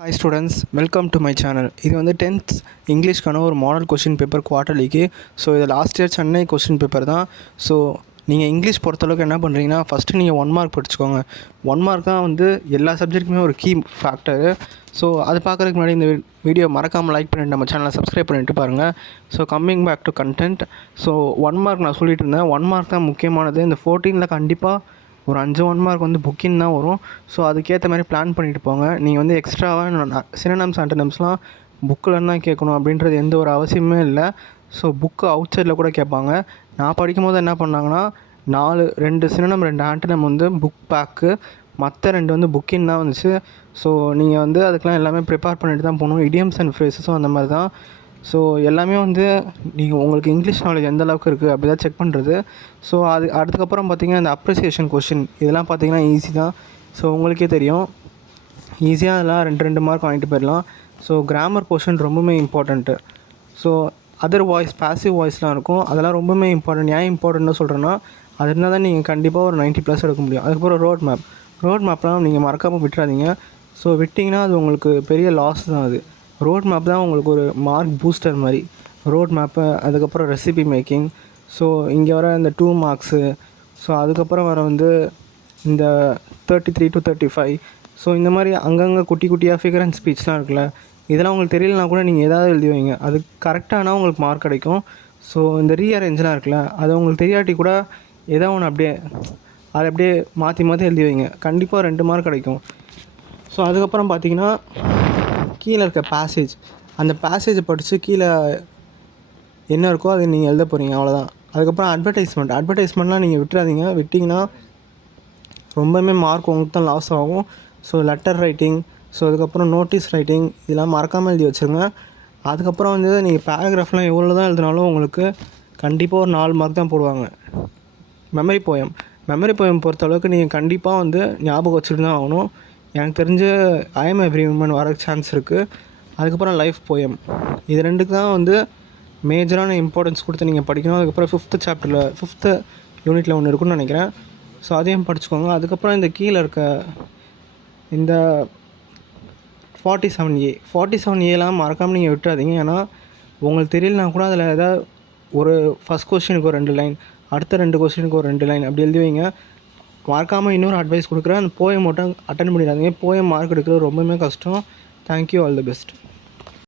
Hi students, welcome to my channel. இது வந்து 10th இங்கிலீஷ்க்கான ஒரு மாடல் கொஷின் பேப்பர் குவார்ட்டர்லிக்கு. ஸோ இது last year Chennai question paper தான். ஸோ நீங்கள் இங்கிலீஷ் பொறுத்தளவுக்கு என்ன பண்ணுறீங்கன்னா, ஃபஸ்ட்டு நீங்கள் 1 மார்க் படிச்சுக்கோங்க. 1 மார்க் தான் வந்து எல்லா சப்ஜெக்ட்டுக்குமே ஒரு கீ ஃபேக்டரு. ஸோ அது பார்க்குறதுக்கு முன்னாடி இந்த வீடியோ மறக்காமல் லைக் பண்ணிவிட்டு நம்ம சேனலை சப்ஸ்கிரைப் பண்ணிவிட்டு பாருங்கள். So coming back to content. So 1 mark நான் சொல்லிட்டு இருந்தேன். 1 மார்க் தான் முக்கியமானது. இந்த 14ல் கண்டிப்பாக ஒரு 5 1 மார்க் வந்து புக்கிங் தான் வரும். ஸோ அதுக்கேற்ற மாதிரி பிளான் பண்ணிட்டு போங்க. நீங்கள் வந்து எக்ஸ்ட்ராவாக சினோனிம்ஸ் ஆண்டனிம்ஸ்லாம் புக்கில் தான் கேட்கணும் அப்படின்றது எந்த ஒரு அவசியமே இல்லை. ஸோ புக்கு அவுட் சைடில் கூட கேட்பாங்க. நான் படிக்கும்போது என்ன பண்ணாங்கன்னா, 2 சினோனிம் 2 ஆண்டனிம் வந்து புக் பேக்கு, மற்ற 2 வந்து புக்கின் தான் வந்துச்சு. ஸோ நீங்கள் வந்து அதுக்கெலாம் எல்லாமே ப்ரிப்பேர் பண்ணிட்டு தான் போகணும். இடியம்ஸ் அண்ட் ஃப்ரேசஸும் அந்த மாதிரி தான். ஸோ எல்லாமே வந்து நீங்கள் உங்களுக்கு இங்கிலீஷ் நாலேஜ் எந்த அளவுக்கு இருக்குது அப்படி தான் செக் பண்ணுறது. ஸோ அதுக்கப்புறம் பார்த்திங்கன்னா இந்த அப்ரிசியேஷன் கொஷின் இதெல்லாம் பார்த்திங்கன்னா ஈஸி தான். ஸோ உங்களுக்கே தெரியும், ஈஸியாக அதெல்லாம் 2 மார்க் வாங்கிட்டு போயிடலாம். ஸோ கிராமர் போர்ஷன் ரொம்பவுமே important. So other voice, passive வாய்ஸ்லாம் இருக்கும், அதெல்லாம் ரொம்பவுமே இம்பார்ட்டன்ட். ஏன் இம்பார்ட்டன்ட்னு சொல்கிறேன்னா, அது இருந்தால் தான் நீங்கள் கண்டிப்பாக ஒரு 90+ எடுக்க முடியும். அதுக்கப்புறம் ரோட் மேப்லாம் நீங்கள் மறக்காமல் விட்டுறாதீங்க. ஸோ விட்டிங்கன்னா அது உங்களுக்கு பெரிய லாஸ் தான். ரோட் மேப் தான் உங்களுக்கு ஒரு மார்க் பூஸ்டர் மாதிரி. ரோட் மேப்பு, அதுக்கப்புறம் ரெசிபி மேக்கிங், ஸோ இங்கே வர இந்த 2 மார்க்ஸு, ஸோ அதுக்கப்புறம் வர வந்து இந்த 33 to 35, ஸோ இந்த மாதிரி அங்கங்கே குட்டி குட்டியாக ஃபிகர் அண்ட் ஸ்பீச்லாம் இருக்குல்ல, இதெல்லாம் உங்களுக்கு தெரியலனா கூட நீங்கள் ஏதாவது எழுதி வைங்க. அது கரெக்டானால் உங்களுக்கு மார்க் கிடைக்கும். ஸோ இந்த ரீஅரேஞ்செலாம் இருக்குல்ல, அது உங்களுக்கு தெரியாட்டி கூட ஏதோ ஒன்று அதை அப்படியே மாற்றி எழுதி வைங்க. கண்டிப்பாக 2 மார்க் கிடைக்கும். ஸோ அதுக்கப்புறம் பார்த்தீங்கன்னா கீழே இருக்க பேசேஜ், அந்த பேசேஜை படித்து கீழே என்ன இருக்கோ அதை நீங்கள் எழுத போகிறீங்க, அவ்வளோதான். அதுக்கப்புறம் அட்வர்டைஸ்மெண்ட்லாம் நீங்கள் விட்டுறாதீங்க. விட்டிங்கன்னா ரொம்பவுமே மார்க் உங்களுக்கு தான் லாஸ் ஆகும். ஸோ லெட்டர் ரைட்டிங், ஸோ அதுக்கப்புறம் நோட்டீஸ் ரைட்டிங், இதெல்லாம் மறக்காமல் எழுதி வச்சுருங்க. அதுக்கப்புறம் வந்து நீங்கள் பேராகிராஃப்லாம் எவ்வளோ தான் எழுதினாலும் உங்களுக்கு கண்டிப்பாக ஒரு 4 மார்க் தான் போடுவாங்க. மெமரி போயம் பொறுத்தளவுக்கு நீங்கள் கண்டிப்பாக வந்து ஞாபகம் வச்சுட்டு தான் ஆகணும். எனக்கு தெரிஞ்சு ஐ எம் எவ்ரி உமன் வர சான்ஸ் இருக்குது. அதுக்கப்புறம் லைஃப் போயம், இது 2க்கு தான் வந்து மேஜரான இம்பார்ட்டன்ஸ் கொடுத்து நீங்கள் படிக்கணும். அதுக்கப்புறம் 5th யூனிட்டில் ஒன்று இருக்குன்னு நினைக்கிறேன். ஸோ அதையும் படிச்சுக்கோங்க. அதுக்கப்புறம் இந்த கீழே இருக்க இந்த 47Aலாம் மறக்காமல் நீங்கள் விட்டுறாதீங்க. ஏன்னா உங்களுக்கு தெரியலனா கூட அதில் ஏதாவது ஒரு ஃபஸ்ட் கொஸ்டினுக்கு ஒரு 2 லைன், அடுத்த 2 கொஸ்டினுக்கு ஒரு 2 லைன் அப்படி எழுதி வைங்க. மறக்காமல் இன்னொரு அட்வைஸ் கொடுக்குறேன், அந்த போயம் மட்டும் அட்டன் பண்ணிடாதீங்க. போயம் மார்க் எடுக்கிறது ரொம்பவுமே கஷ்டம். Thank you, all the best.